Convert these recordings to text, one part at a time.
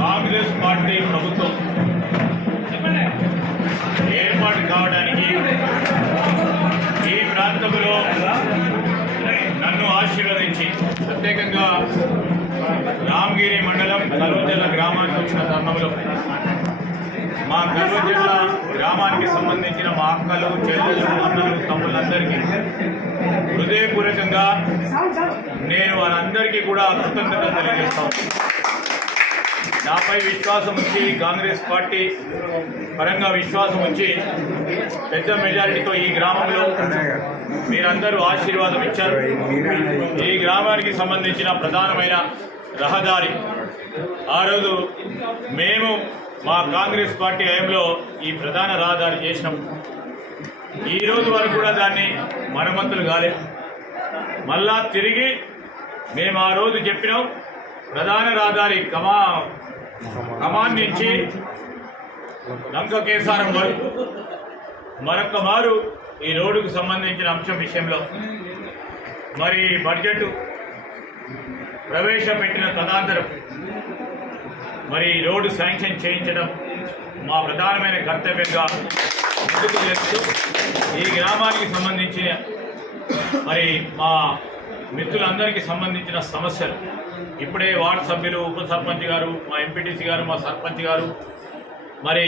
Congress party ప్రభుత్వం ఏర్పాటు కావడానికి ఈ ప్రాంతంలో నన్ను ఆశీర్వదించి ప్రత్యేకంగా రామగిరి మండలం కల్వజల్ల గ్రామానికి వచ్చిన తరుణంలో మా కల్వజల్ల గ్రామానికి సంబంధించిన మా అక్కలు చెల్లెలు అన్నలు తమ్ముళ్ళందరికీ హృదయపూర్వకంగా నేను వారందరికీ కూడా కృతజ్ఞత తెలియజేస్తాను. నాపై విశ్వాసం ఉంచి కాంగ్రెస్ పార్టీ పరంగా విశ్వాసం ఉంచి పెద్ద మెజారిటీతో ఈ గ్రామంలో మీరందరూ ఆశీర్వాదం ఇచ్చారు. ఈ గ్రామానికి సంబంధించిన ప్రధానమైన రహదారి ఆ రోజు మేము మా కాంగ్రెస్ పార్టీ హయాంలో ఈ ప్రధాన రహదారి చేసినాం. ఈ రోజు వరకు కూడా దాన్ని మరమ్మతులు కాలేదు. మళ్ళా తిరిగి మేము ఆ రోజు చెప్పినాం ప్రధాన రహదారి కమాన్ నుంచి లంక కేసారం వరకు మరొక మారు ఈ రోడ్డుకు సంబంధించిన అంశం విషయంలో మరి బడ్జెట్ ప్రవేశపెట్టిన తదనంతరం మరి రోడ్డు శాంక్షన్ చేయించడం మా ప్రధానమైన కర్తవ్యంగా ముందుకు చేస్తూ ఈ గ్రామానికి సంబంధించిన మరి మా మిత్రులందరికీ సంబంధించిన సమస్యలు ఇప్పుడే వార్డు సభ్యులు ఉప సర్పంచ్ గారు మా ఎంపీటీసీ గారు మా సర్పంచ్ గారు మరి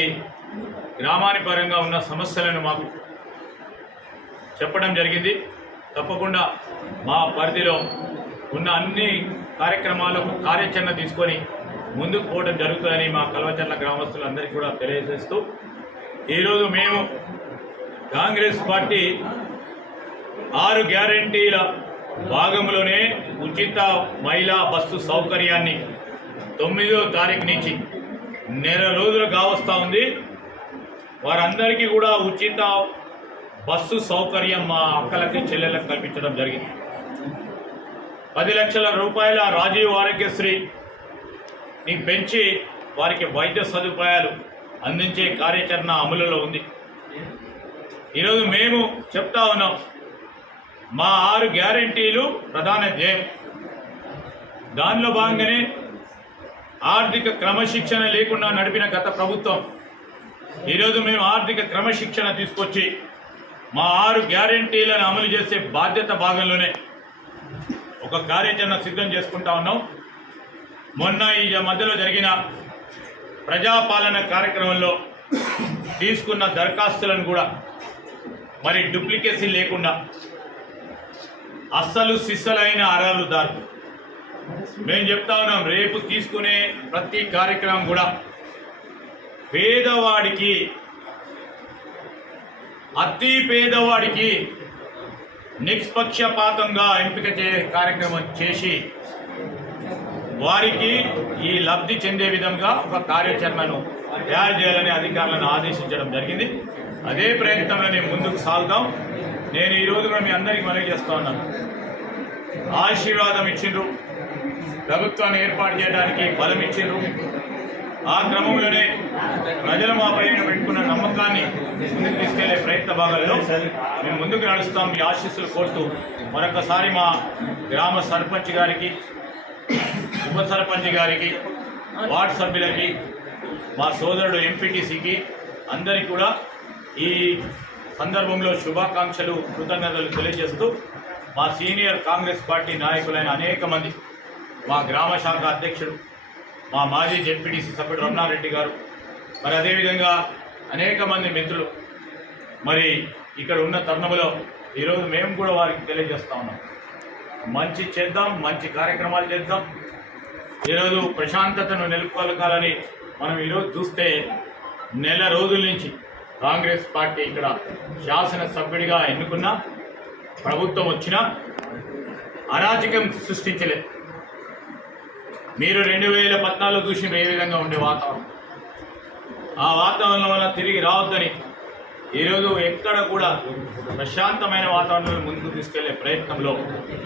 గ్రామాని పరంగా ఉన్న సమస్యలను మాకు చెప్పడం జరిగింది. తప్పకుండా మా పరిధిలో ఉన్న అన్ని కార్యక్రమాలకు కార్యాచరణ తీసుకొని ముందుకు పోవడం జరుగుతుందని మా కల్వచర్ల గ్రామస్తులందరికీ కూడా తెలియజేస్తూ ఈరోజు మేము కాంగ్రెస్ పార్టీ 6 గ్యారంటీల భాగంలోనే ఉచిత మహిళా బస్సు సౌకర్యాన్ని 9వ తారీఖు నుంచి నెల రోజులు కావస్తూ ఉంది. వారందరికీ కూడా ఉచిత బస్సు సౌకర్యం మా అక్కలకి చెల్లెళ్ళకి కల్పించడం జరిగింది. 10 లక్షల రూపాయల రాజీవ్ ఆరోగ్యశ్రీ ని పెంచి వారికి వైద్య సదుపాయాలు అందించే కార్యాచరణ అమలులో ఉంది. ఈరోజు మేము చెప్తా ఉన్నాం మా 6 గ్యారంటీలు ప్రధాన ధ్యేయం. దానిలో భాగంగానే ఆర్థిక క్రమశిక్షణ లేకుండా నడిపిన గత ప్రభుత్వం ఈరోజు మేము ఆర్థిక క్రమశిక్షణ తీసుకొచ్చి మా 6 గ్యారంటీలను అమలు చేసే బాధ్యత భాగంలోనే ఒక కార్యాచరణ సిద్ధం చేసుకుంటా ఉన్నాం. మొన్న ఈ మధ్యలో జరిగిన ప్రజాపాలన కార్యక్రమంలో తీసుకున్న దరఖాస్తులను కూడా మరి డూప్లికేసీ లేకుండా అస్సలు సిస్సలైన అర్హులదారు మేము చెప్తా ఉన్నాం. రేపు తీసుకునే ప్రతి కార్యక్రమం కూడా పేదవాడికి అతి పేదవాడికి నిష్పక్షపాతంగా ఎంపిక కార్యక్రమం చేసి వారికి ఈ లబ్ధి చెందే విధంగా ఒక కార్యాచరణను తయారు చేయాలని అధికారులను ఆదేశించడం జరిగింది. అదే ప్రయత్నంలో నేను ముందుకు సాగుతాం. నేను ఈరోజు కూడా మీ అందరికీ మనవి చేస్తూ ఉన్నాను. ఆశీర్వాదం ఇచ్చిండ్రు, ప్రభుత్వాన్ని ఏర్పాటు చేయడానికి బలం ఇచ్చిండ్రు. ఆ క్రమంలోనే ప్రజలు మా పైన పెట్టుకున్న నమ్మకాన్ని ముందుకు తీసుకెళ్లే ప్రయత్న భాగాల్లో మేము ముందుకు నడుస్తాం. మీ ఆశీస్సులు కోరుతూ మరొకసారి మా గ్రామ సర్పంచ్ గారికి, ఉప సర్పంచ్ గారికి, వార్డు సభ్యులకి, మా సోదరుడు ఎంపీటీసీకి అందరికీ కూడా ఈ సందర్భంలో శుభాకాంక్షలు, కృతజ్ఞతలు తెలియజేస్తూ మా సీనియర్ కాంగ్రెస్ పార్టీ నాయకులైన అనేక మంది, మా గ్రామ శాఖ అధ్యక్షుడు, మా మాజీ జెడ్పీటీసీ సభ్యుడు రమణారెడ్డి గారు, మరి అదేవిధంగా అనేక మంది మిత్రులు మరి ఇక్కడ ఉన్న తరుణంలో ఈరోజు మేము కూడా వారికి తెలియజేస్తూ ఉన్నాం. మంచి చేద్దాం, మంచి కార్యక్రమాలు చేద్దాం. ఈరోజు ప్రశాంతతను నెలకొల్పాలని మనం ఈరోజు చూస్తే నెల రోజుల నుంచి కాంగ్రెస్ పార్టీ ఇక్కడ శాసనసభ్యుడిగా ఎన్నుకున్న ప్రభుత్వం వచ్చినా అరాచకం సృష్టించలేదు. మీరు 2014 చూసిన ఏ విధంగా ఉండే వాతావరణం, ఆ వాతావరణం వల్ల తిరిగి రావద్దని ఈరోజు ఎక్కడ కూడా ప్రశాంతమైన వాతావరణంలో ముందుకు తీసుకెళ్లే ప్రయత్నంలో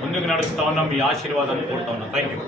ముందుకు నడుస్తూ ఉన్నాం. మీ ఆశీర్వాదాన్ని కోరుతా ఉన్నాం. Thank you.